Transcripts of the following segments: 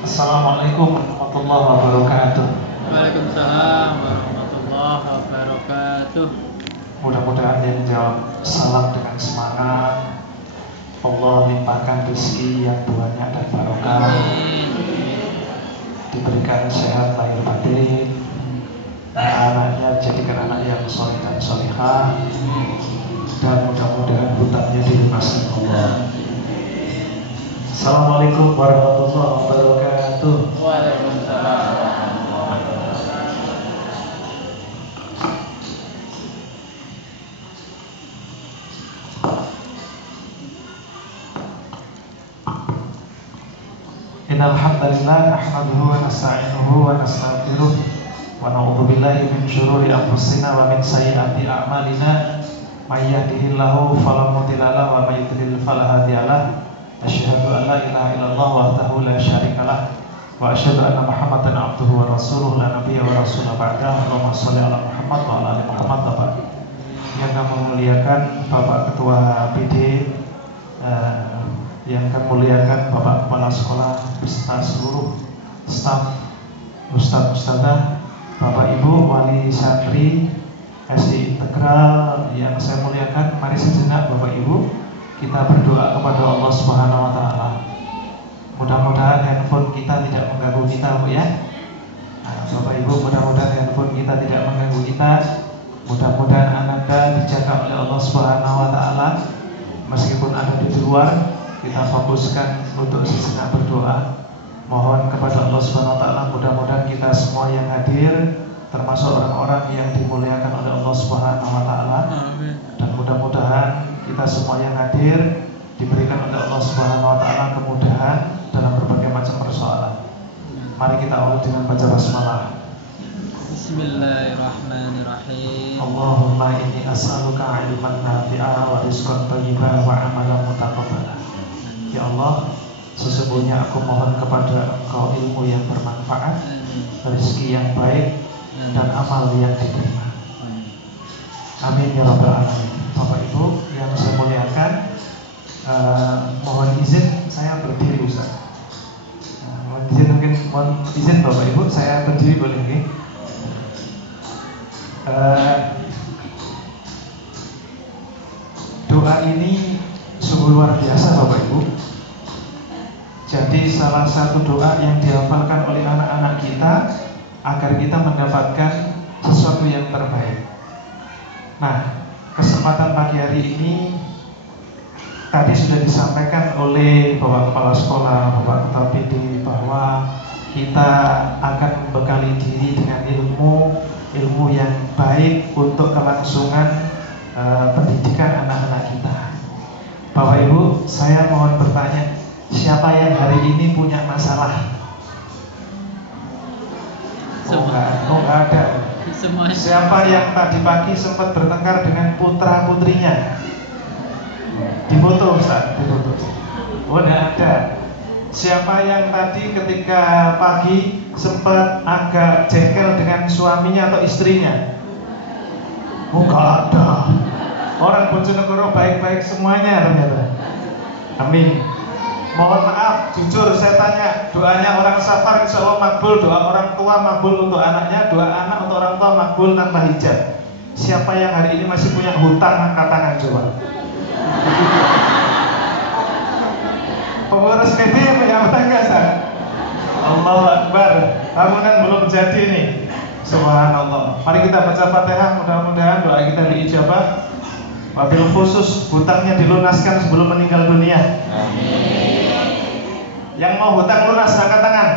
Assalamualaikum warahmatullahi wabarakatuh. Waalaikumsalam warahmatullahi wabarakatuh. Mudah-mudahan yang jawab salam dengan semangat, Allah limpahkan rezeki yang banyak dan barokah, diberikan sehat lahir batin, anaknya jadikan anak yang soleh dan solehah, dan mudah-mudahan hutangnya dilunaskan Allah. Assalamualaikum warahmatullahi wabarakatuh. Waalaikumsalam warahmatullahi wabarakatuh. Innal hamdalillah nahmaduhu wa nasta'inuhu wa nastaghfiruh wa na'udzu billahi min syururi anfusina wa min sayyiati a'malina may yahdihillahu fala mudilla lahu wa may yudlil fala hadiya lahu. Asyhadu an la ilaha illallah wahdahu la syarikalah wa asyhadu anna Muhammadan abduhu wa rasuluh la nabiyya wa rasulullah ba'da. Allahumma shalli ala Muhammad wa ala ali Muhammad. Bapak yang kami muliakan, Bapak Ketua PD, yang kami muliakan Bapak Kepala Sekolah beserta seluruh staf, Ustadz Ustadzah, Bapak Ibu Wali Santri SD Integral yang saya muliakan, mari sejenak Bapak Ibu kita berdoa kepada Allah Subhanahu wa taala. Mudah-mudahan handphone kita tidak mengganggu kita, Bu ya. Nah, Bapak Ibu, mudah-mudahan handphone kita tidak mengganggu kita. Mudah-mudahan Anda dijaga oleh Allah Subhanahu wa taala. Meskipun ada di luar, kita fokuskan untuk sejenak berdoa. Mohon kepada Allah Subhanahu wa taala, mudah-mudahan kita semua yang hadir termasuk orang-orang yang dimuliakan oleh Allah Subhanahu wa taala. Dan mudah-mudahan kita semua yang hadir diberikan oleh Allah Subhanahu wa taala kemudahan dalam berbagai macam persoalan. Mari kita awali dengan baca basmalah. Bismillahirrahmanirrahim. Allahumma inni as'aluka ilman nafi'a wa rizqan thayyiban wa amalan mutaqabbala. Ya Allah, sesungguhnya aku mohon kepada Engkau ilmu yang bermanfaat, rezeki yang baik, dan amal yang diterima. Amin ya rabbal alamin. Bapak Ibu yang saya muliakan, mohon izin saya berdiri, Ustaz. Mohon izin Bapak Ibu, saya berdiri boleh nggih? Doa ini sungguh luar biasa Bapak Ibu. Jadi salah satu doa yang dihafalkan oleh anak-anak kita agar kita mendapatkan sesuatu yang terbaik. Nah, kesempatan pagi hari ini tadi sudah disampaikan oleh Bapak Kepala Sekolah, Bapak Ketua PD bahwa kita akan membekali diri dengan ilmu yang baik untuk kelangsungan pendidikan anak-anak kita. Bapak Ibu, saya mohon bertanya, siapa yang hari ini punya masalah? Enggak ada. Semuanya. Siapa yang tadi pagi sempat bertengkar dengan putra putrinya? Dipoto, Ustaz, dipoto. Oh, enggak ada. Siapa yang tadi ketika pagi sempat agak jengkel dengan suaminya atau istrinya? Oh, enggak ada. Orang Bojonegoro baik-baik semuanya ternyata. Amin. Mohon maaf, jujur saya tanya, doanya orang safar insya Allah makbul, doa orang tua makbul untuk anaknya, doa anak untuk orang tua makbul tanpa hijab. Siapa yang hari ini masih punya hutang, angkat tangan coba. Pengurus PD punya hutang nggak, Ustaz? Allahu Akbar. Kamu kan belum jadi nih. Subhanallah. Mari kita baca Fatihah, mudah-mudahan doa kita diijabah. Wabil khusus hutangnya dilunaskan sebelum meninggal dunia. Amin. Yang mau hutang lunas angkat tangan.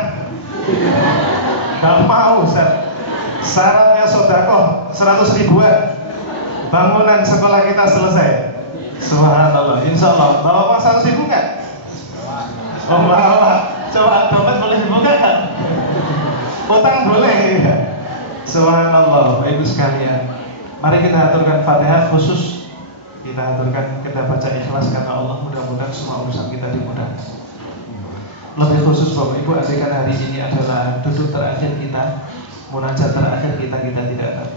Gak mau, Ustaz. Syaratnya sedekah 100 ribuan. Bangunan sekolah kita selesai. Subhanallah. Insyaallah. Bawa uang 100 ribu enggak? Oh, bawa. Coba dompet boleh dibuka enggak? Hutang boleh ya. Subhanallah. Bapak Ibu sekalian, mari kita aturkan Fatihah khusus. Kita aturkan, kita baca ikhlas karena Allah, mudah-mudahan semua urusan kita dimudahkan. Lebih khusus Bapak Ibu, andaikan hari ini adalah duduk terakhir kita, munajat terakhir kita tidak tahu.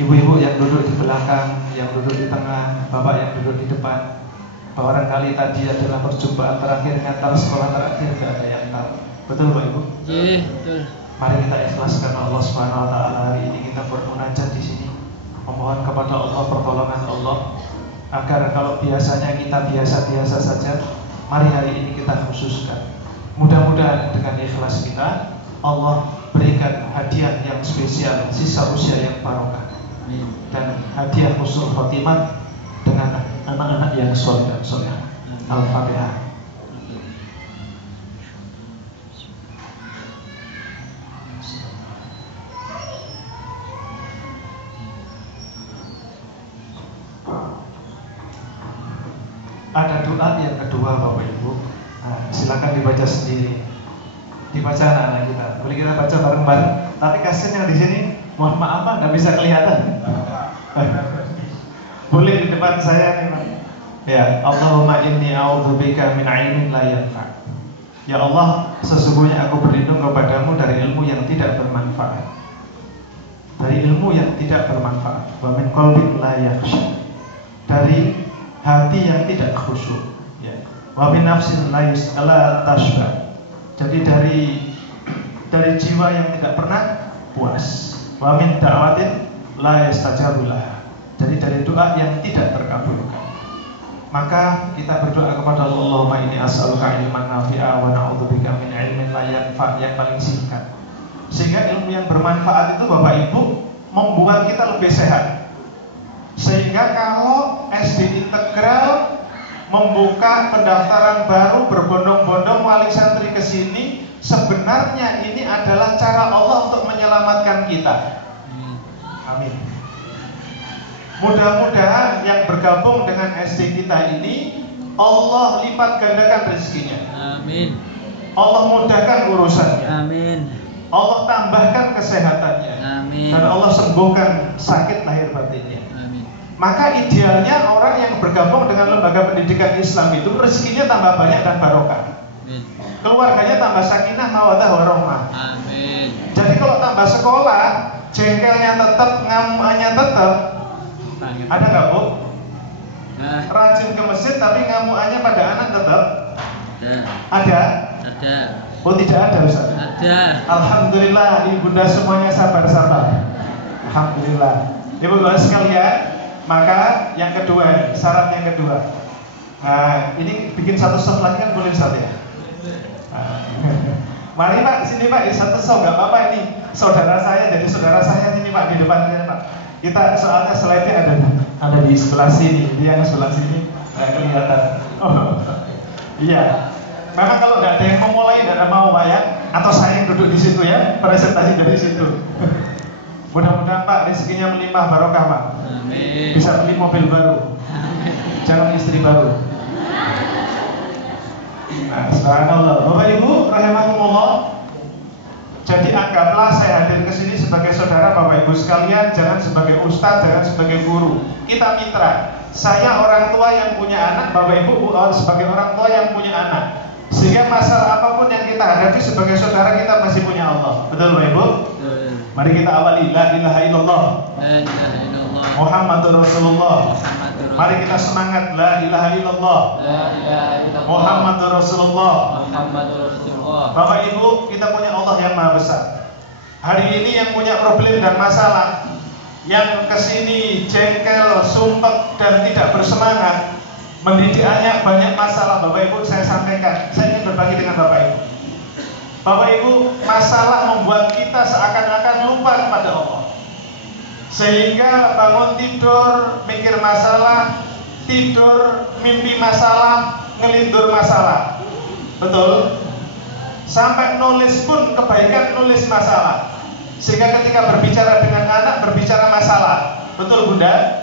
Ibu-ibu yang duduk di belakang, yang duduk di tengah, bapak yang duduk di depan, barangkali tadi adalah perjumpaan terakhir, ngantar sekolah terakhir, tidak ada yang tahu. Betul Pak Ibu? Iya, betul. Mari kita ikhlas karena Allah Subhanahu wa taala. Hari ini kita bermunajat di sini, memohon kepada Allah pertolongan Allah agar kalau biasanya kita biasa-biasa saja, mari hari ini kita khususkan. Mudah-mudahan dengan ikhlas kita Allah berikan hadiah yang spesial, sisa usia yang barokah, dan hadiah husnul khotimah dengan anak-anak yang soleh dan solehah. Al-Fatihah. Ada doa yang kedua Bapak Ibu. Nah, silakan dibaca sendiri. Dibaca anak-anak kita. Boleh kita baca bareng-bareng. Tapi kasihan yang di sini, mohon maaf Pak, nggak bisa kelihatan. Boleh di depan saya nih Pak. Ya, Allahumma inni a'udzubika min 'ilmin la yanfa'. Ya Allah, sesungguhnya aku berlindung kepadamu dari ilmu yang tidak bermanfaat. Dari ilmu yang tidak bermanfaat. Wa min qalbin la yakhsha. Dari hati yang tidak khusyuk, ya. Wa min nafsin la tashba. Jadi dari jiwa yang tidak pernah puas. Wa min da'watin la yastajabu laha. Jadi dari doa yang tidak terkabulkan. Maka kita berdoa kepada Allah, Allahumma inni as'aluka ilman nafi'a wa na'udzubika min ilmin la yanfa', yang paling singkat. Sehingga ilmu yang bermanfaat itu Bapak Ibu membuat kita lebih sehat. Sehingga kalau SD Integral membuka pendaftaran baru berbondong-bondong wali santri ke sini, sebenarnya ini adalah cara Allah untuk menyelamatkan kita. Amin. Mudah-mudahan yang bergabung dengan SD kita ini Allah lipat gandakan rezekinya. Amin. Allah mudahkan urusannya. Amin. Allah tambahkan kesehatannya. Amin. Dan Allah sembuhkan sakit lahir batinnya. Maka idealnya orang yang bergabung dengan lembaga pendidikan Islam itu rezekinya tambah banyak dan barokah. Amin. Keluarganya tambah sakinah, mawaddah, warahmah. Amin. Jadi kalau tambah sekolah, jengkelnya tetap, ngamuannya tetap. Ada nggak Bu? Rajin ke masjid tapi ngamuannya pada anak tetap? Ada. Ada. Oh tidak ada Ustaz? Ada. Alhamdulillah, ibunda semuanya sabar-sabar. Alhamdulillah. Ibu-ibu sekalian. Maka yang kedua, syarat yang kedua. Nah, ini bikin satu soft lagi kan boleh Ustaz ya? Mari Pak, sini Pak, satu soft nggak apa-apa ini. Saudara saya jadi saudara saya ini Pak di depan saya Pak. Kita soalnya slide-nya ada di sebelah sini, dia yang sebelah sini nggak kelihatan. Oh, iya. Maka kalau nggak ada yang mau mulai, nggak ada mau Pak ya, atau saya yang duduk di situ ya, presentasi dari situ. Mudah-mudahan Pak rezekinya melimpah barokah Pak. Amin. Bisa beli mobil baru. Amin. Jangan istri baru. Nah, subhanallah. Bapak Ibu rahimakumullah. Jadi anggaplah saya hadir ke sini sebagai saudara Bapak Ibu sekalian, jangan sebagai ustadz, jangan sebagai guru. Kita mitra. Saya orang tua yang punya anak, Bapak Ibu sebagai orang tua yang punya anak. Sehingga masalah apapun yang kita hadapi sebagai saudara kita masih punya Allah. Betul Bapak Ibu? Mari kita awali la ilaha illallah. La ilaha illallah. Muhammadur Rasulullah. Mari kita semangat la ilaha illallah. La ilaha illallah. Muhammadur Rasulullah. Muhammadur Rasulullah. Bapak Ibu, kita punya Allah yang Maha Besar. Hari ini yang punya problem dan masalah, yang kesini jengkel, sumpek dan tidak bersemangat, mendidik anak banyak masalah. Bapak Ibu, saya sampaikan, saya ingin berbagi dengan Bapak Ibu. Bapak Ibu, masalah membuat kita seakan-akan lupa kepada Allah. Sehingga bangun tidur mikir masalah, tidur mimpi masalah, ngelindur masalah. Betul? Sampai nulis pun kebaikan nulis masalah. Sehingga ketika berbicara dengan anak berbicara masalah. Betul Bunda?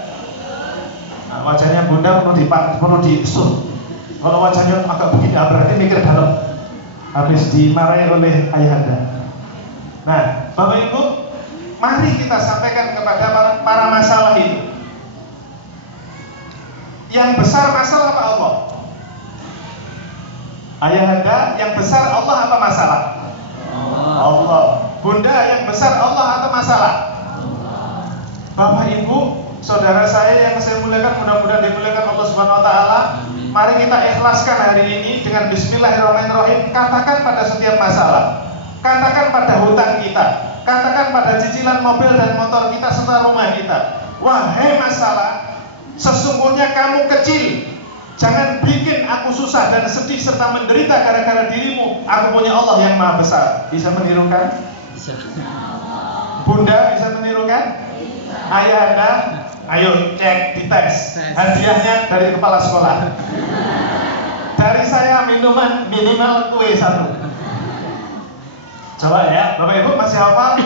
Nah, wajahnya Bunda perlu di-zoom. Kalau wajahnya agak begini berarti mikir dalam. Habis dimarahi oleh ayahanda. Nah, Bapak Ibu, mari kita sampaikan kepada para masalah itu. Yang besar masalah apa Allah? Ayahanda, yang besar Allah apa masalah? Allah. Bunda, yang besar Allah atau masalah? Bapak Ibu, saudara saya yang saya muliakan, mudah-mudahan dimuliakan Allah Subhanahu wa taala. Mari kita ikhlaskan hari ini dengan bismillahirrahmanirrahim. Katakan pada setiap masalah, katakan pada hutang kita, katakan pada cicilan mobil dan motor kita serta rumah kita. Wahai masalah, sesungguhnya kamu kecil. Jangan bikin aku susah dan sedih serta menderita gara-gara dirimu. Aku punya Allah yang maha besar. Bisa menirukan? Bisa. Bunda bisa menirukan? Ayah Anda? Ayo cek, dites. Hadiahnya dari kepala sekolah. Dari saya minuman minimal kue 1. Coba ya, Bapak Ibu masih hafal?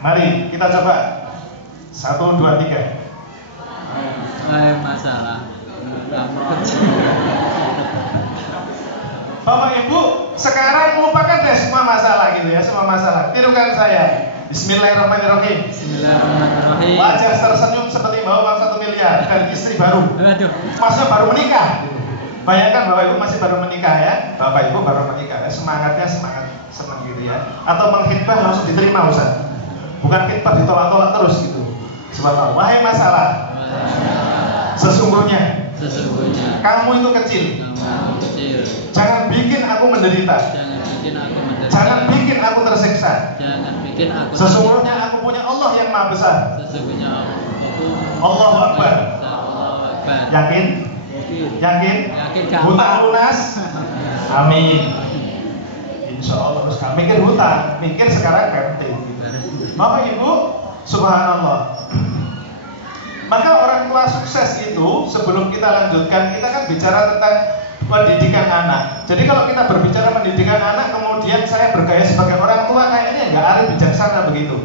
Mari kita coba. 1, 2, 3. Masalah. Kamu kecil. Bapak Ibu sekarang lupakan deh semua masalah gitu ya, semua masalah. Tirukan saya. Bismillahirrahmanirrahim. Bismillahirrahmanirrahim. Wajah tersenyum seperti bawa uang 1 miliar dan istri baru. Aduh. Maksudnya baru menikah. Bayangkan Bapak Ibu masih baru menikah ya. Bapak Ibu baru menikah ya. Semangatnya semangat senang gitu ya. Atau menghitbah langsung diterima Ustaz. Bukan khitbah ditolak-tolak terus gitu. Subhanallah. Wahai masalah, sesungguhnya kamu itu kecil. Jangan bikin aku menderita. Jangan bikin aku tersiksa. Sesungguhnya aku punya Allah yang maha besar. Allahu Akbar. Yakin? Yakin? Hutang lunas? Amin. Insya Allah. Terus gak mikir hutang, mikir sekarang penting. Bapak Ibu, subhanallah. Maka orang tua sukses itu, sebelum kita lanjutkan, kita kan bicara tentang pendidikan anak. Jadi kalau kita berbicara pendidikan anak, kemudian saya bergaya sebagai orang tua, kayaknya nggak arif bijaksana begitu.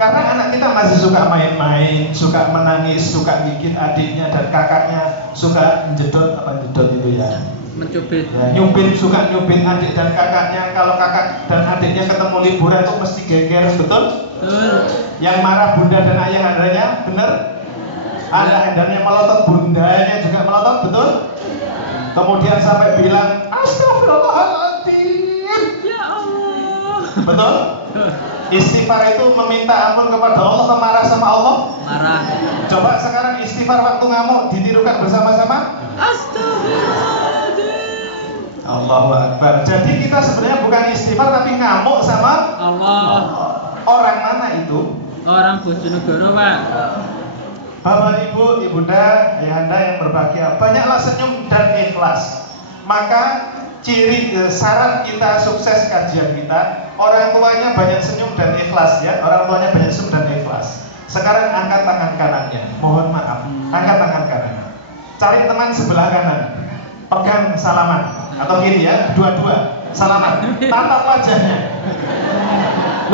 Karena anak kita masih suka main-main, suka menangis, suka gigit adiknya dan kakaknya, suka menjedot itu ya. Mencubit. Ya, nyubit, suka nyubit adik dan kakaknya. Kalau kakak dan adiknya ketemu liburan itu mesti geger, betul? Betul. Yang marah bunda dan ayah andanya, benar? Ada edarnya melotot, bundanya juga melotot, betul? Kemudian sampai bilang astagfirullahaladzim. Ya Allah. Betul? Istighfar itu meminta ampun kepada Allah atau marah sama Allah? Marah. Coba sekarang istighfar waktu ngamuk ditirukan bersama-sama. Astagfirullahaladzim. Allahu Akbar. Jadi kita sebenarnya bukan istighfar tapi ngamuk sama Allah. Orang mana itu? Orang Bojonegoro, Pak. Bapak Ibu, Ibunda, Ayahanda yang berbahagia, banyaklah senyum dan ikhlas. Maka ciri syarat kita sukses kajian kita, orang tuanya banyak senyum dan ikhlas ya. Orang tuanya banyak senyum dan ikhlas. Sekarang angkat tangan kanannya. Mohon maaf, angkat tangan kanan. Cari teman sebelah kanan. Pegang salaman atau gini ya, dua-dua salaman. Tatap wajahnya.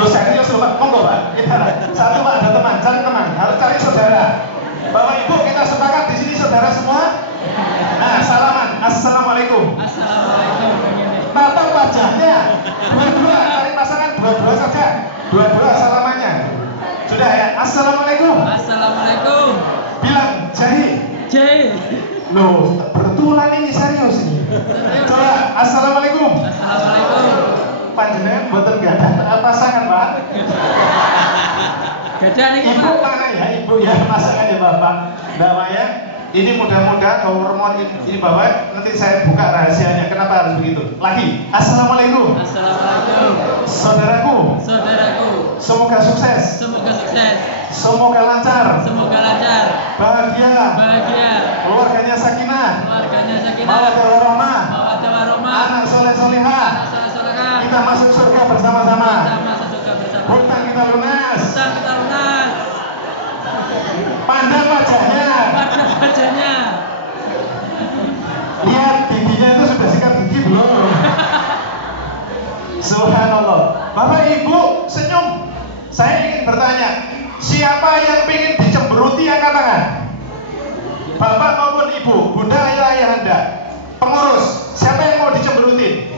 Loh serius loh Pak, monggo Pak. Kita satu Pak, ada teman, cari teman, harus cari saudara. Bapak Ibu kita sepakat di sini saudara semua. Nah, salaman. Assalamualaikum. Assalamualaikum. Tatap wajahnya. Dua-dua cari pasangan, dua-dua saja. Dua-dua salamannya. Sudah ya. Assalamualaikum. Assalamualaikum. Bilang jahi. Jahi. Loh, betulan ini serius ini. Coba assalamualaikum. Assalamualaikum. Panjenengan mboten gadah pasangan, Pak. Gadah niki, Ibu mana ya? Ibu ya, pasangan ya Bapak. Namanya ini mudah-mudahan hormon ini Bapak nanti saya buka rahasianya. Kenapa harus begitu? Lagi. Assalamualaikum. Assalamualaikum. Saudaraku. Saudaraku. Semoga sukses. Semoga sukses. Semoga lancar. Semoga lancar. Bahagia. Bahagia. Keluarganya sakinah. Keluarganya sakinah. Mawaddah warahmah. Mawaddah warahmah. Anak soleh solihah. Anak soleh solehah. Kita masuk surga bersama-sama. Kita masuk surga bersama. Hutang kita lunas. Hutang kita lunas. Pandang wajahnya. Pandang wajahnya. Lihat giginya itu sudah sikat gigi belum? Subhanallah. Bapak Ibu senyum. Saya ingin bertanya, siapa yang ingin dicemberuti angkat tangan? Bapak maupun Ibu, Bunda, ayah Anda, pengurus, siapa yang mau dicemberuti?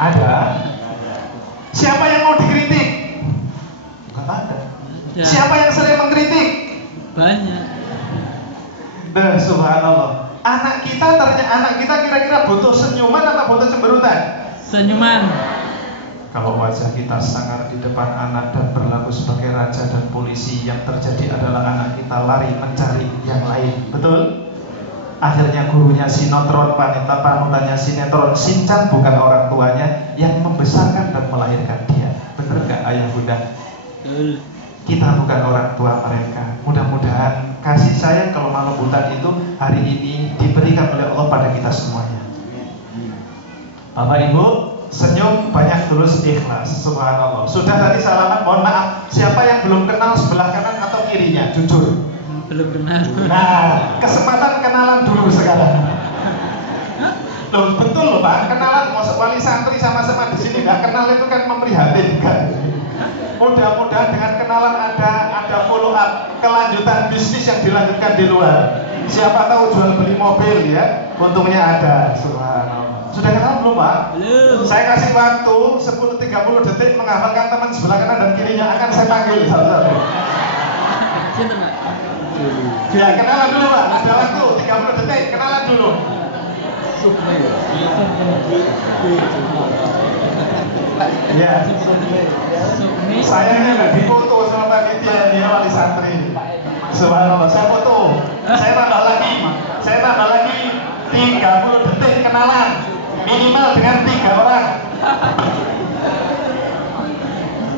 Ada. Siapa yang mau dikritik? Enggak ada. Siapa yang sering mengkritik? Banyak. Dan subhanallah, anak kita kira-kira butuh senyuman atau butuh cemberutan? Senyuman. Kalau wajah kita sangar di depan anak dan berlaku sebagai raja dan polisi, yang terjadi adalah anak kita lari mencari yang lain. Betul? Akhirnya gurunya sinetron, panutannya sinetron, Shinchan bukan orang tuanya yang membesarkan dan melahirkan dia. Bener gak ayah bunda? Betul. Kita bukan orang tua mereka. Mudah-mudahan kasih sayang kelemah lembutan itu hari ini diberikan oleh Allah pada kita semuanya. Bapak Ibu, senyum banyak, terus ikhlas. Subhanallah. Sudah tadi salaman, mohon maaf. Siapa yang belum kenal sebelah kanan atau kirinya? Jujur. Belum kenal. Nah, kesempatan kenalan dulu sekarang. Loh, betul loh Pak, kenalan wali santri sama-sama di sini nggak kenal itu kan memprihatinkan. Mudah-mudahan dengan kenalan ada follow up, kelanjutan bisnis yang dilanjutkan di luar. Siapa tahu jual beli mobil ya, untungnya ada. Subhanallah. Sudah kenal belum Pak? Belum. Saya kasih waktu 10-30 detik menghafalkan teman sebelah kanan dan kirinya, akan saya panggil satu-satu. Cinta Pak. Ya, kenalan dulu Pak, ada waktu 30 detik, kenalan dulu. Ya, saya ini nggak difoto sama Pak Gideon, dia wali santri. Subhanallah, saya foto. Saya tambah lagi 30 detik kenalan, minimal dengan 3 orang.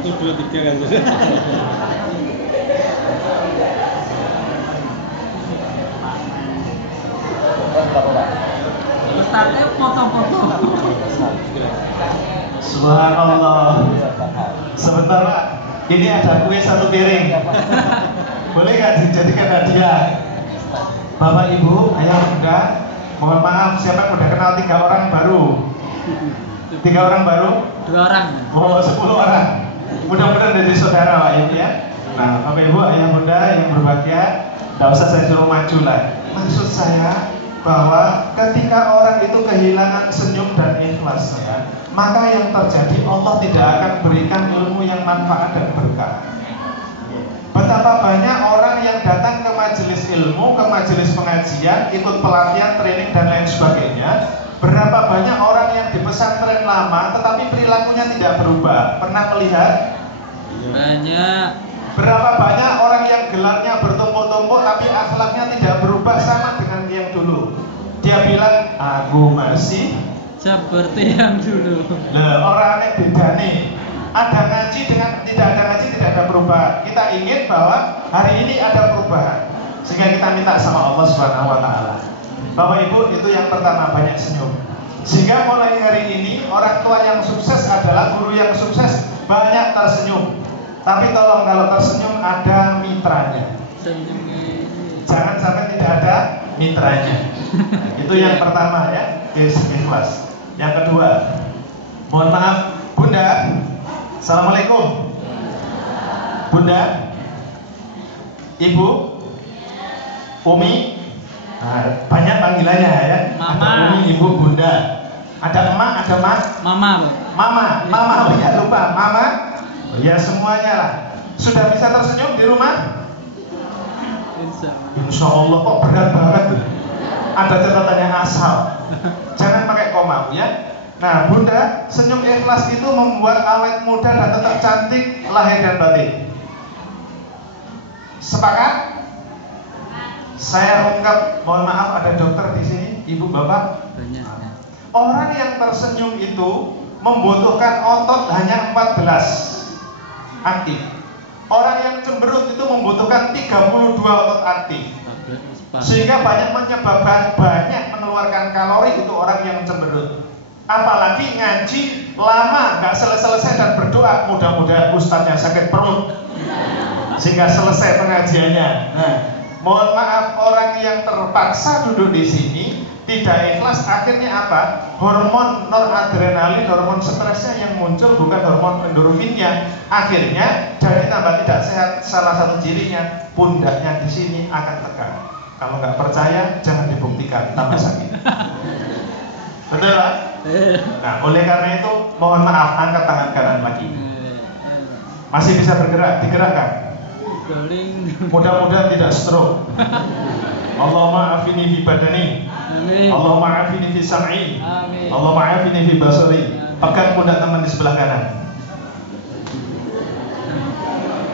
1, 2, 3 kan. Ustaznya foto-foto. Subhanallah. Sebentar Pak, ini ada kue 1 piring. Boleh nggak dijadikan hadiah? Bapak Ibu, ayah bunda, mohon maaf, siapa yang udah kenal 3 orang baru? 3 orang baru? 2 orang. Oh, 10 orang. Mudah-mudahan dari saudara Pak Ibu ya. Nah, Bapak Ibu, ayah bunda yang berbahagia, tidak usah saya suruh maju lah. Maksud saya bahwa ketika orang itu kehilangan senyum dan ikhlasnya, maka yang terjadi Allah tidak akan berikan ilmu yang manfaat dan berkah. Betapa banyak orang yang datang ke majelis ilmu, ke majelis pengajian, ikut pelatihan, training dan lain sebagainya. Berapa banyak orang yang di pesantren lama tetapi perilakunya tidak berubah. Pernah melihat? Banyak. Berapa banyak orang yang gelarnya bertumpuk-tumpuk tapi akhlaknya tidak berubah sama dengan yang dulu. Dia bilang, aku masih Seperti yang dulu. nah, orangnya beda nih. Ada ngaji dengan tidak ada ngaji tidak ada perubahan. Kita ingin bahwa hari ini ada perubahan, sehingga kita minta sama Allah Subhanahu wa taala. Bapak Ibu, itu yang pertama, banyak senyum. Sehingga mulai hari ini orang tua yang sukses adalah guru yang sukses, banyak tersenyum. Tapi tolong kalau tersenyum ada mitranya. Jangan sampai tidak ada mitranya. Itu yang pertama ya, ikhlas. Yang kedua, mohon maaf, Bunda. Assalamualaikum. Bunda, Ibu, Umi. Nah, banyak panggilannya ya. Mama. Ada Umi, Ibu, Bunda. Ada emak, ada mas. Mama. Mama, oh ya lupa, Mama. Oh, ya semuanya lah. Sudah bisa tersenyum di rumah? Insya Allah kok berat banget. Ada catatannya asal. Jangan pakai koma ya. Nah Bunda, senyum ikhlas itu membuat awet muda dan tetap cantik lahir dan batin. Sepakat? Saya ungkap, mohon maaf ada dokter di sini, ibu bapak. Banyak. Orang yang tersenyum itu membutuhkan otot hanya 14 aktif. Orang yang cemberut itu membutuhkan 32 otot aktif. Sehingga menyebabkan banyak mengeluarkan kalori itu orang yang cemberut. Apalagi ngaji lama nggak selesai dan berdoa mudah-mudahan ustadznya sakit perut sehingga selesai pengajiannya. Nah, mohon maaf orang yang terpaksa duduk di sini tidak ikhlas, akhirnya apa? Hormon noradrenalin, hormon stresnya yang muncul bukan hormon endorfinnya. Akhirnya jadi tambah tidak sehat. Salah satu cirinya pundaknya di sini akan tegang. Kalau nggak percaya jangan dibuktikan, tambah sakit. Betul Pak? Nah, oleh karena itu mohon maaf, angkat tangan kanan lagi. Masih bisa bergerak, digerakkan. Mudah-mudahan tidak stroke. Allahumma afini fi badani. Amin. Allahumma afini fi sam'i. Amin. Allahumma afini fi basari. Pegang pundak teman di sebelah kanan.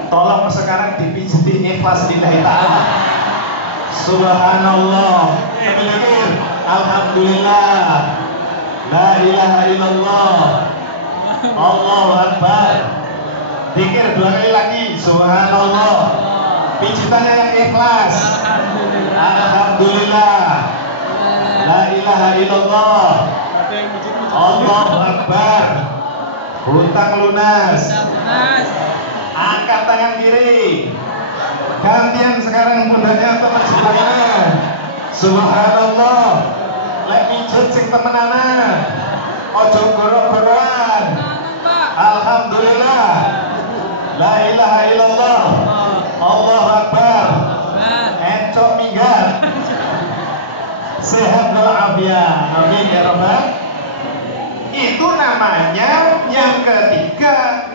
Tolong sekarang dipijiti ikhlas lillahi ta'ala. Subhanallah. Berpikir, alhamdulillah. La ilaha illallah. Allahu Akbar. Pikir 2 kali lagi. Subhanallah. Pijitannya yang ikhlas. Alhamdulillah. La ilaha illallah. Ada yang muji-muji. Allahu Akbar. Hutang lunas. Angkat tangan kiri. Gantian sekarang pundaknya teman sebelah kanan. Subhanallah. Lek mijut sing temenanan. Ojo gorok-gorokan. Alhamdulillah. La ilaha illallah. Allahu Akbar. Encok minggat. Sehat walafiat. Amin ya rabbal. Itu namanya yang ketiga.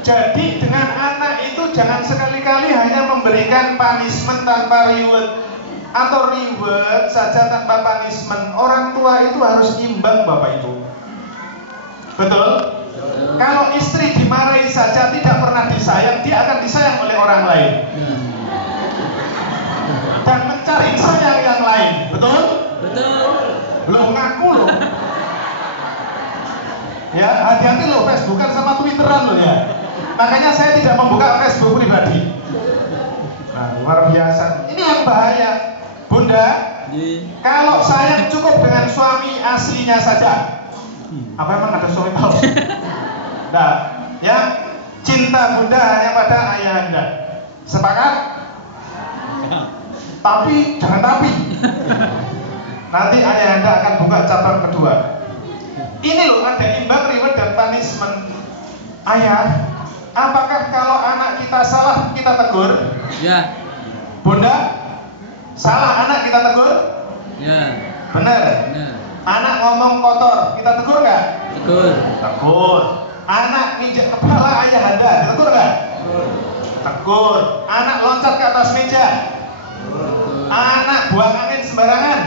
Jadi dengan anak itu jangan sekali-kali hanya memberikan punishment tanpa reward, atau reward saja tanpa punishment. Orang tua itu harus imbang, Bapak Ibu. Betul? Kalau istri dimarahi saja tidak pernah disayang, dia akan disayang oleh orang lain dan mencari sayang yang lain. Betul? Betul. Loh, ngaku loh. Ya, hati-hati loh Facebookan sama Twitteran loh ya. Makanya saya tidak membuka Facebook pribadi. Nah, luar biasa. Ini yang bahaya, Bunda. Kalau sayang cukup dengan suami aslinya saja. Apa emang ada suami palsu? Nah, ya, cinta Bunda hanya pada ayah Anda. Sepakat? Tapi jangan tapi. Nanti ayah Anda akan buka cabang kedua. Ini loh, ada imbang, reward, dan punishment. Ayah, apakah kalau anak kita salah kita tegur? Ya. Bunda, salah anak kita tegur? Ya. Benar. Benar. Anak ngomong kotor, kita tegur nggak? Tegur. Tegur. Anak nginjek kepala ayah Anda, ditegur nggak? Tegur. Anak loncat ke atas meja. Anak buang angin sembarangan.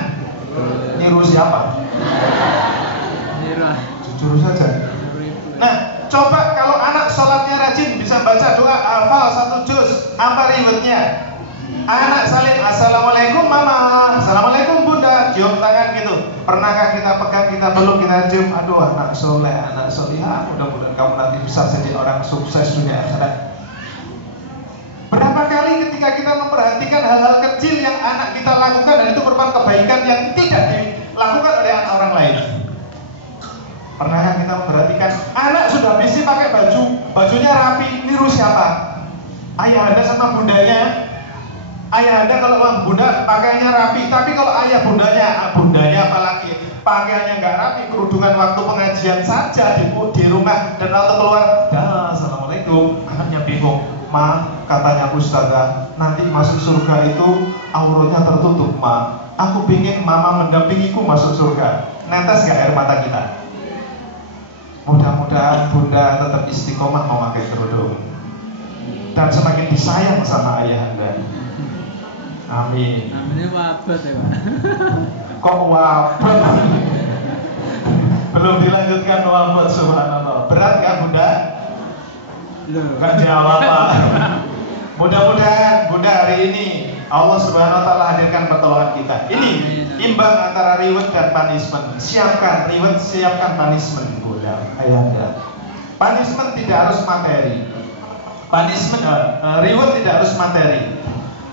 Niru siapa? Jujur saja. Nah, coba kalau anak sholatnya rajin, bisa baca doa hafal 1 juz, apa rewardnya? Anak salim, assalamualaikum mama, assalamualaikum bunda, cium tangan gitu. Pernahkah kita pegang, kita peluk, kita cium? Aduh, anak soleh, anak solihah, mudah-mudahan kamu nanti bisa jadi orang sukses dunia akhirat. Berapa kali ketika kita memperhatikan hal-hal kecil yang anak kita lakukan dan itu merupakan kebaikan yang tidak dilakukan oleh anak orang lain. Pernahkah kita memperhatikan anak sudah bisi pakai bajunya rapi, niru siapa? Ayah Anda sama bundanya. Ayah Anda kalau uang bunda pakaiannya rapi, tapi kalau ayah bundanya apalagi pakaiannya nggak rapi, kerudungan waktu pengajian saja di rumah dan waktu keluar, assalamualaikum, anaknya bingung. Ma, katanya ustazah, nanti masuk surga itu auratnya tertutup, ma. Aku pingin mama mendampingiku masuk surga. Netes gak air mata kita? Mudah-mudahan bunda tetap istiqomah memakai kerudung dan semakin disayang sama ayah Anda. Amin. Aminnya wabot ya, Pak. Kok wabot? Belum dilanjutkan wabot, subhanallah. Berat gak bunda? Gak jawab Pak. Mudah-mudahan bunda hari ini Allah Subhanahu wa taala hadirkan pertolongan kita. Ini imbang antara reward dan punishment. Siapkan reward, siapkan punishment, bunda, ayah Anda. Punishment tidak harus materi. Punishment, reward tidak harus materi.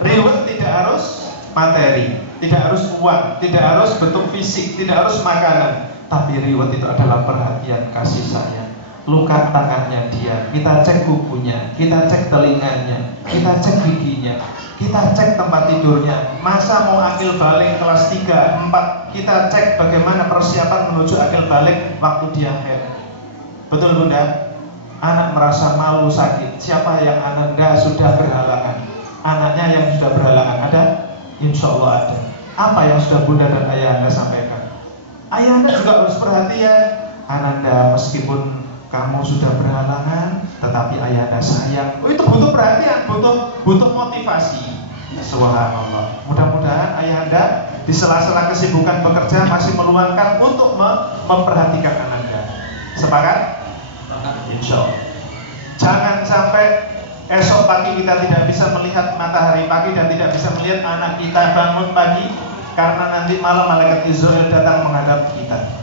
Reward tidak harus materi, tidak harus uang, tidak harus bentuk fisik, tidak harus makanan. Tapi reward itu adalah perhatian, kasih sayang. Luka tangannya dia, kita cek kukunya, kita cek telinganya, kita cek giginya, kita cek tempat tidurnya. Masa mau akil balik kelas 3, 4, kita cek bagaimana persiapan menuju akil balik waktu dia haid. Betul bunda? Anak merasa malu sakit, siapa yang Anda sudah berhalangan? Anaknya yang sudah berhalangan ada? Insya Allah ada. Apa yang sudah bunda dan ayah Anda sampaikan? Ayah Anda juga harus perhatian. Ananda, meskipun kamu sudah berhalangan, tetapi ayah Anda sayang. Oh, itu butuh perhatian, butuh motivasi. Subhanallah. Mudah-mudahan ayah Anda di sela-sela kesibukan bekerja masih meluangkan untuk memperhatikan Ananda. Sepakat? Insya Allah. Jangan sampai Esok pagi kita tidak bisa melihat matahari pagi dan tidak bisa melihat anak kita bangun pagi, karena nanti malam malaikat Israel datang menghadap kita.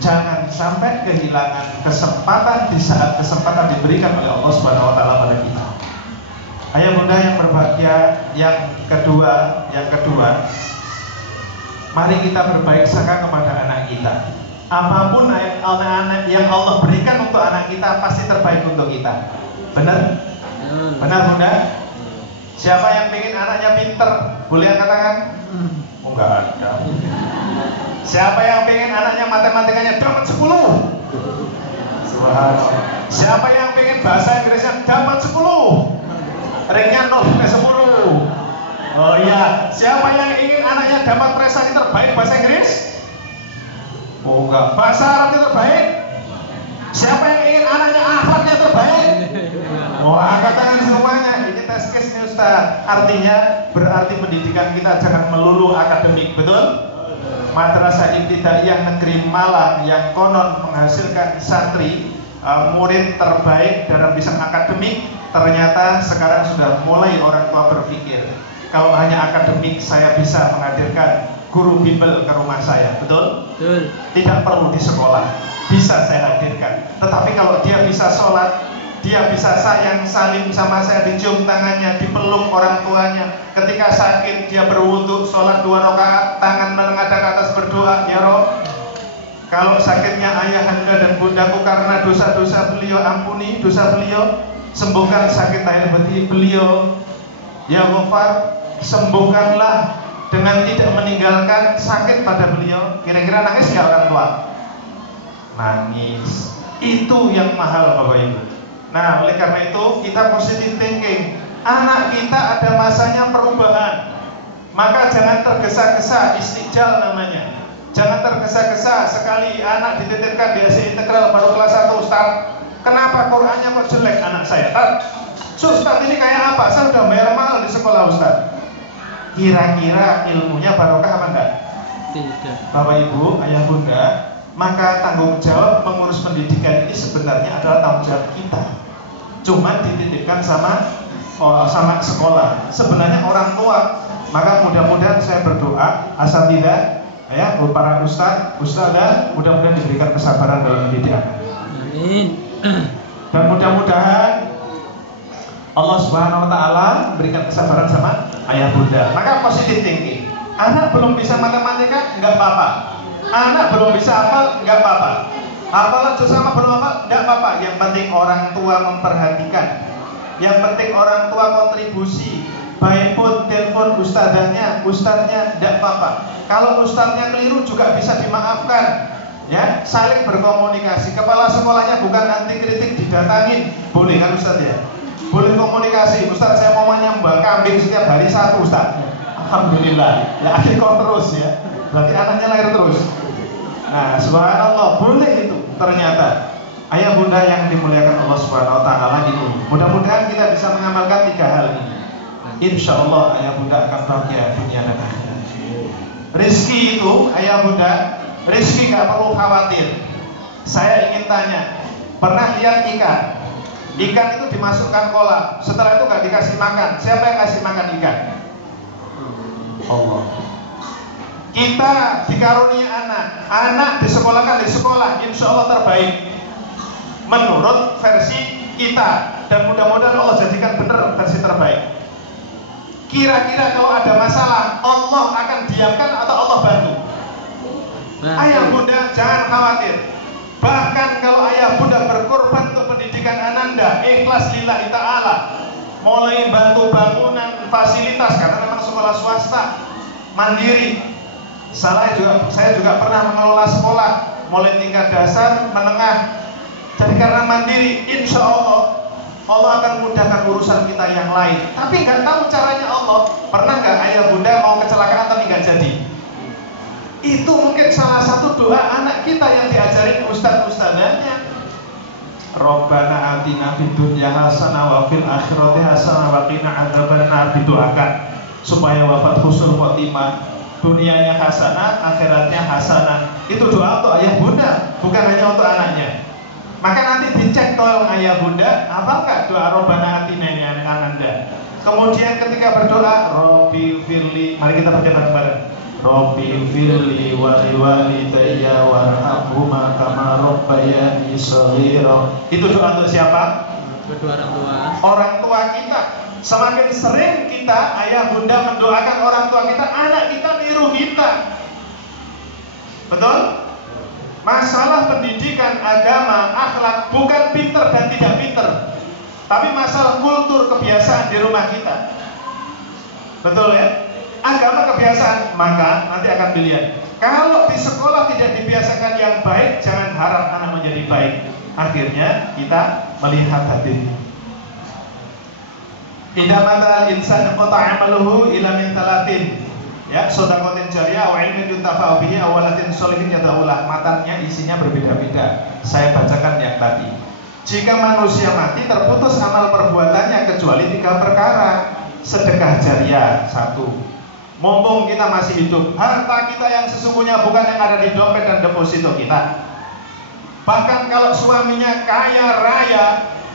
Jangan sampai kehilangan kesempatan di saat kesempatan diberikan oleh Allah Subhanahu wa taala pada kita. Ayah bunda yang berbahagia, yang kedua, mari kita berbaik sangka kepada anak kita. Apapun yang Allah berikan untuk anak kita pasti terbaik untuk kita. Benar? Benar bunda? Siapa yang ingin anaknya pinter? Boleh katakan? Oh enggak ada. Siapa yang pengen anaknya matematikanya dapat 10? Subhanallah. Siapa yang pengen bahasa Inggrisnya dapat 10? Ringnya 0 sampai 10. Oh iya. Siapa yang ingin anaknya dapat prestasi terbaik bahasa Inggris? Oh enggak. Bahasa Arab terbaik? Siapa yang ingin anaknya akhlaknya terbaik? Oh angkat tangan semuanya. Ini tes case nih Ustaz. Artinya berarti pendidikan kita jangan melulu akademik, betul? Madrasah Ibtidaiyah Negeri Malang yang konon menghasilkan santri murid terbaik dalam bidang akademik, ternyata sekarang sudah mulai orang tua berpikir, kalau hanya akademik saya bisa menghadirkan guru bimbel ke rumah saya, betul? Betul. Tidak perlu di sekolah, bisa saya hadirkan. Tetapi kalau dia bisa sholat, dia bisa sayang salim sama saya, dicium tangannya, dipeluk orang tuanya. Ketika sakit dia berwudu, sholat 2 rakaat, tangan menengadah ke atas berdoa, ya Rob, kalau sakitnya ayahanda dan bundaku karena dosa-dosa beliau, ampuni dosa beliau, sembuhkan sakit air beti beliau, ya Ghafar, sembuhkanlah dengan tidak meninggalkan sakit pada beliau. Kira-kira nangis gak orang tua? Nangis. Itu yang mahal Bapak Ibu. Nah, oleh karena itu kita positive thinking. Anak kita ada masanya perubahan. Maka jangan tergesa-gesa, istijal namanya. Jangan tergesa-gesa. Sekali anak dititipkan di SD integral baru kelas 1, Ustaz, kenapa Qur'annya kok jelek anak saya? Ustaz, ini kayak apa? Saya sudah bayar mahal di sekolah Ustaz. Kira-kira ilmunya barokah apa enggak? Tidak. Bapak Ibu, ayah bunda, maka tanggung jawab mengurus pendidikan ini sebenarnya adalah tanggung jawab kita. Cuma dititipkan sama sekolah. Sebenarnya orang tua. Maka mudah-mudahan saya berdoa asatidzah, ya, para ustadzah, mudah-mudahan diberikan kesabaran dalam mendidik anak. Amin. Dan mudah-mudahan Allah Subhanahu wa taala berikan kesabaran sama ayah bunda. Maka positive thinking. Anak belum bisa matematika, enggak apa-apa. Anak belum bisa hafal, enggak apa-apa. Hafalan sesama belum hafal, enggak apa-apa. Yang penting orang tua memperhatikan. Yang penting orang tua kontribusi. Baik pun telepon ustadznya enggak apa-apa. Kalau ustadznya keliru juga bisa dimaafkan. Ya, saling berkomunikasi. Kepala sekolahnya bukan anti kritik, didatangin. Boleh kan Ustadz ya? Boleh komunikasi. Ustadz, saya mau menyembah kambing setiap hari 1 Ustadz. Alhamdulillah. Ya akhir kau terus ya. Berarti anaknya lahir terus. Nah, subhanallah, boleh itu. Ternyata ayah bunda yang dimuliakan Allah Subhanahu wa taala itu. Mudah-mudahan kita bisa mengamalkan 3 hal ini. Insya Allah ayah bunda akan bahagia dunia dan akhirat. Rizki itu ayah bunda, rizki gak perlu khawatir. Saya ingin tanya, pernah lihat ikan? Ikan itu dimasukkan kolam, setelah itu gak dikasih makan. Siapa yang kasih makan ikan? Allah. Kita dikarunia anak disekolahkan di sekolah, insya Allah terbaik menurut versi kita, dan mudah-mudahan Allah jadikan benar versi terbaik. Kira-kira kalau ada masalah, Allah akan diamkan atau Allah bantu? Ayah bunda jangan khawatir. Bahkan kalau ayah bunda berkorban untuk pendidikan ananda, ikhlas lillahi ta'ala, mulai bantu bangunan fasilitas, karena memang sekolah swasta mandiri. Saya juga pernah mengelola sekolah mulai tingkat dasar, menengah. Jadi karena mandiri, insya Allah Allah akan mudahkan urusan kita yang lain. Tapi nggak tahu caranya Allah. Pernah nggak ayah bunda mau kecelakaan tapi nggak jadi? Itu mungkin salah satu doa anak kita yang diajarin ustadz-ustadzanya. Rabbana atina fid dunya hasanah wa fil akhirati hasanah wa qina adzabannar, didoakan supaya wafat husnul khotimah, dunianya hasanah, akhiratnya hasanah. Itu doa untuk ayah bunda, bukan hanya untuk anaknya. Maka nanti dicek tolong ayah bunda, hafal nggak doa Robbana atina ini anak Anda? Kemudian ketika berdoa, Robbi firli, mari kita baca bareng-bareng. Robbi firli waliwalidayya warhamhuma kama rabbayani shaghira. Itu doa untuk siapa? Kedua orang tua. Orang tua kita. Semakin sering kita ayah bunda mendoakan orang tua kita, anak kita niru kita. Betul? Masalah pendidikan, agama, akhlak bukan pinter dan tidak pinter, tapi masalah kultur, kebiasaan di rumah kita. Betul ya? Agama kebiasaan, maka nanti akan dilihat. Kalau di sekolah tidak dibiasakan yang baik, jangan harap anak menjadi baik. Akhirnya kita melihat hati. Idza matal insan qata amaluhu ila min talatin. Ya, sedaqatin jariyah wa ilmin yuntafa'u bihi aw walatin sholihin yad'ulah. Matanya isinya berbeda-beda. Saya bacakan yang tadi. Jika manusia mati terputus amal perbuatannya kecuali 3 perkara. Sedekah jariyah 1. Mumpung kita masih hidup, harta kita yang sesungguhnya bukan yang ada di dompet dan deposito kita. Bahkan kalau suaminya kaya raya,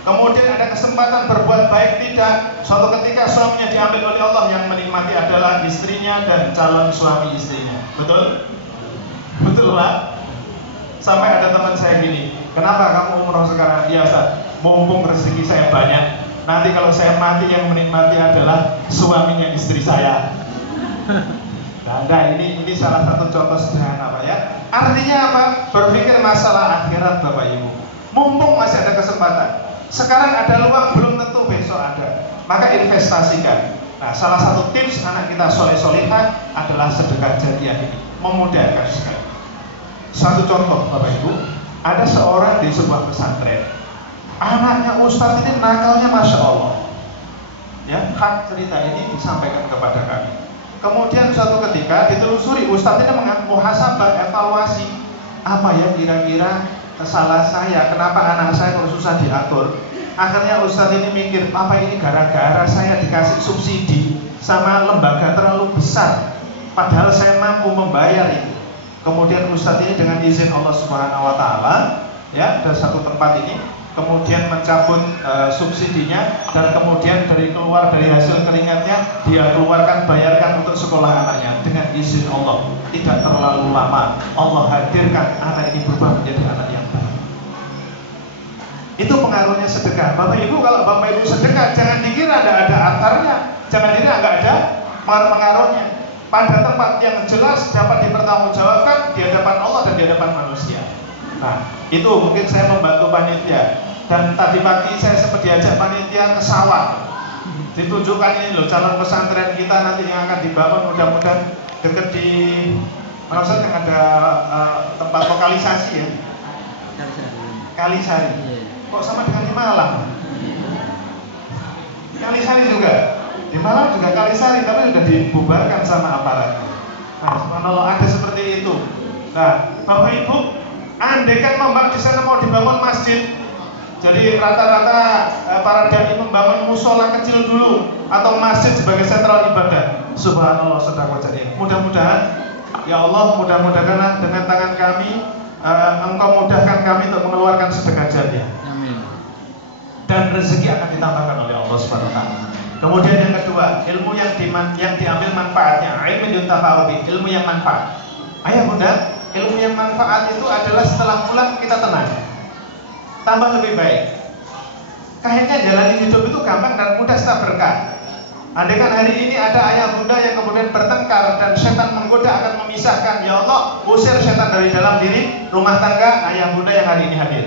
kemudian ada kesempatan berbuat baik, tidak, suatu ketika suaminya diambil oleh Allah, yang menikmati adalah istrinya dan calon suami istrinya. Betul? Betul Pak? Sampai ada teman saya gini, kenapa kamu umroh sekarang? Ya Ustaz, mumpung rezeki saya banyak, nanti kalau saya mati yang menikmati adalah suaminya istri saya. Nah, ini salah satu contoh sederhana Pak ya. Artinya apa? Berpikir masalah akhirat Bapak Ibu. Mumpung masih ada kesempatan. Sekarang ada luang, belum tentu besok ada. Maka investasikan. Nah, salah satu tips anak kita soleh-solehah adalah sedekah jariyah ini. Memudahkan sekali. Satu contoh Bapak Ibu, ada seorang di sebuah pesantren. Anaknya ustadz ini nakalnya Masya Allah. Ya, hak cerita ini disampaikan kepada kami. Kemudian suatu ketika ditelusuri, ustadz ini muhasabah, evaluasi. Apa ya kira-kira kesalahan saya, kenapa anak saya kok susah diatur? Akhirnya ustadz ini mikir, apa ini gara-gara saya dikasih subsidi sama lembaga terlalu besar, padahal saya mampu membayar itu. Kemudian ustadz ini dengan izin Allah Subhanahu Wa Taala, ya, dari satu tempat ini, kemudian mencabut subsidinya, dan kemudian dari hasil keringatnya dia keluarkan, bayarkan untuk sekolah anaknya dengan izin Allah. Tidak terlalu lama Allah hadirkan anak ini berubah menjadi anak yang baik. Itu pengaruhnya sedekah. Bapak Ibu, kalau Bapak Ibu sedekah, jangan dikira tidak ada atarnya, jangan dikira nggak ada pengaruhnya. Pada tempat yang jelas dapat dipertanggungjawabkan di hadapan Allah dan di hadapan manusia. Nah, itu mungkin saya membantu panitia. Dan tadi pagi saya sempat diajak panitia ke sawah. Ditunjukkan ini loh calon pesantren kita nanti yang akan dibangun, mudah-mudahan dekat di mana Ustaz yang ada tempat lokalisasi ya. Kalisari. Kok sama dengan di Malang? Kalisari juga. Di Malang juga Kalisari, tapi sudah dibubarkan sama aparat. Nah, subhanallah, ada seperti itu. Nah, Bapak Ibu, andaikan di sana mau dibangun masjid, jadi rata-rata para dai membangun musola kecil dulu atau masjid sebagai sentral ibadah. Subhanallah, sedekah jariyah. Mudah-mudahan ya Allah, mudah-mudahan dengan tangan kami Engkau mudahkan kami untuk mengeluarkan sedekah jariyah. Amin. Dan rezeki akan ditambahkan oleh Allah Subhanahu Wa Taala. Kemudian yang kedua, ilmu yang diambil manfaatnya, ilmu yuntafa'u bihi, ilmu yang manfaat. Ayah bunda, ilmu yang manfaat itu adalah setelah pulang kita tenang, tambah lebih baik. Kayaknya jalani hidup itu gampang dan mudah setelah berkah. Andaikan hari ini ada ayah bunda yang kemudian bertengkar dan setan menggoda akan memisahkan, ya Allah, usir setan dari dalam diri rumah tangga ayah bunda yang hari ini hadir.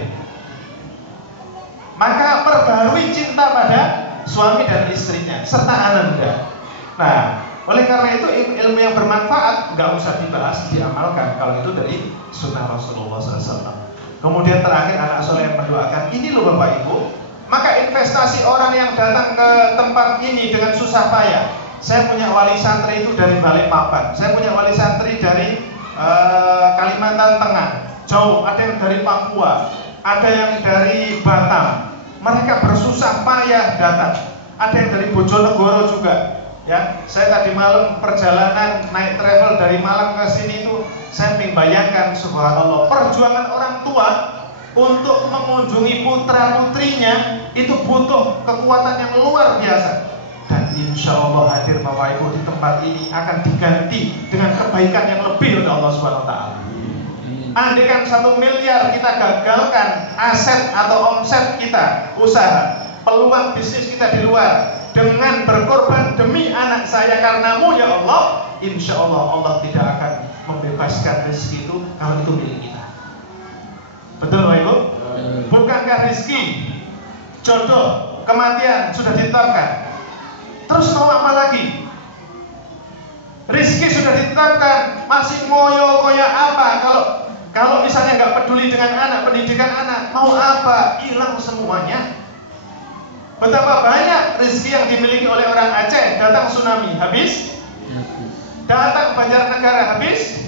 Maka perbarui cinta pada suami dan istrinya serta anak muda. Nah, oleh karena itu ilmu yang bermanfaat nggak usah dibahas, diamalkan. Kalau itu dari sunnah Rasulullah SAW. Kemudian terakhir anak soleh yang mendoakan. Ini loh Bapak Ibu. Maka investasi orang yang datang ke tempat ini dengan susah payah. Saya punya wali santri itu dari Balikpapan. Saya punya wali santri dari Kalimantan Tengah. Jauh, ada yang dari Papua, ada yang dari Batam. Mereka bersusah payah datang. Ada yang dari Bojonegoro juga. Ya, saya tadi malam perjalanan naik travel dari Malang ke sini itu saya membayangkan subhanallah perjuangan orang tua untuk mengunjungi putra-putrinya itu butuh kekuatan yang luar biasa. Dan insya Allah hadir Bapak Ibu di tempat ini akan diganti dengan kebaikan yang lebih oleh Allah Subhanahu Wa Taala. Andaikan 1 miliar kita gagalkan aset atau omset kita, usaha, peluang bisnis kita di luar, dengan berkorban demi anak saya karenamu ya Allah, insya Allah Allah tidak akan membebaskan rezeki itu kalau itu milik kita. Betul Bapak Ibu? Bukankah rezeki, jodoh, kematian sudah ditetapkan? Terus mau apa lagi? Rezeki sudah ditetapkan, masih moyo koya apa? Kalau misalnya nggak peduli dengan anak, pendidikan anak, mau apa? Hilang semuanya. Betapa banyak rezeki yang dimiliki oleh orang Aceh, datang tsunami habis, datang Banjarnegara habis,